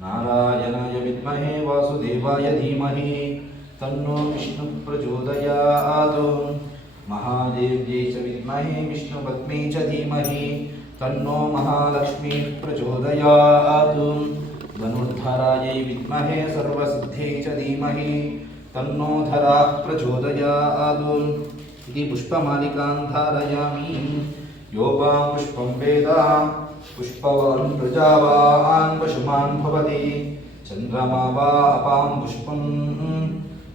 नारायणाय विद्महे वासुदेवाय धीमहि तन्नो विष्णुः प्रचोदयात्। महादेव्यै च विद्महे विष्णुपत्न्यै च धीमहि तन्नो महालक्ष्मीः प्रचोदयात्। धनुर्धरायै विद्महे सर्वसिद्ध्यै च धीमहि तन्नो धराः प्रचोदयात्। इति पुष्पमालिकां धारयामि। यो वा पुष्पं वेद पुष्पवान् प्रजावान् पशुमान् भवति। चन्द्रमा वा अपां पुष्पं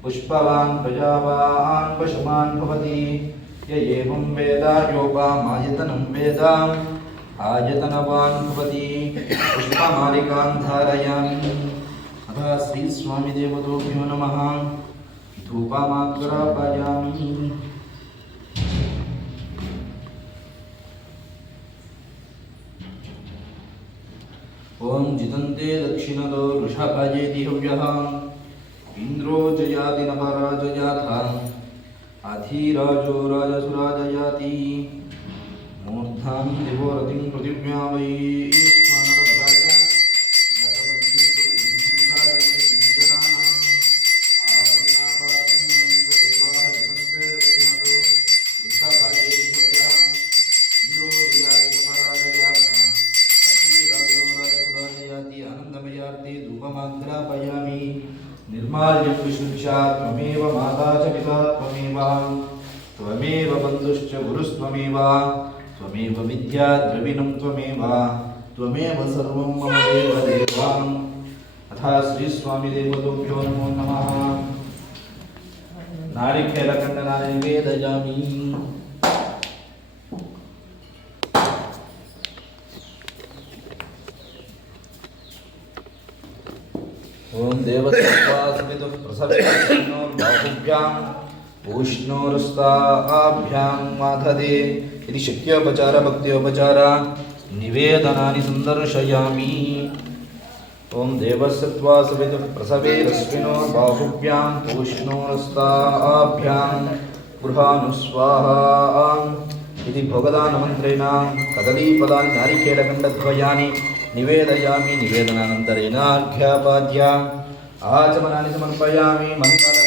पुष्पवान् प्रजावान् पशुमान् भवति। य एवं वेद योपामायतनं वेद आयतनवान् भवति। पुष्पमालिकां धारयामि। अतः श्रीस्वामिदेवताभ्यो नमः। धूपमाग्रापयामि। ओम जितन्ते दक्षिणतो वृषभाजेति हव्यः इन्द्रो जयाति नभराजयाथा अधिराजो राजसुराजयाति मूर्धां दिवो रतिं पृथिव्या वै स्वानरपदाय यतपत्नीं प्रतिबन्धायजनानाम् आसन्नापासन्नदेवाः जितन्ते दक्षिणतो वृषभाजेति हव्यः इन्द्रो जयाति नभराजयाथा आनंदमयार्थे धूपमाग्रापयामि। निर्माल्यं विशुद्ध्या त्वमेव माता च पिता त्वमेव त्वमेव बन्धुश्च गुरुस्त्वमेव त्वमेव विद्या द्रविणं त्वमेव त्वमेव सर्वं मम देवदेव। अतः श्रीस्वामिदेवताभ्यो नमो नमः। नारिकेलकण्डनानि निवेदयामि। ओम देवत्वास्मितु प्रसन्नोर्बाहुभ्याम् उष्णोरस्ताभ्यां माधदे। इति शक्योपचार भक्त्योपचार निवेदनानि संदर्शयामि। ओम देवस्त्वास्मितु प्रसवे रश्मिनोर्बाहुभ्याम् उष्णोरस्ताभ्यां गृहानुस्वाहा। इति भोगदानमन्त्रेण कदलीफलानि नारिकेलखण्डद्वयानि निवेदयामि। निवेदनानन्तरेण अर्घ्यापाद्य आचमनानि समर्पयामि। मङ्गल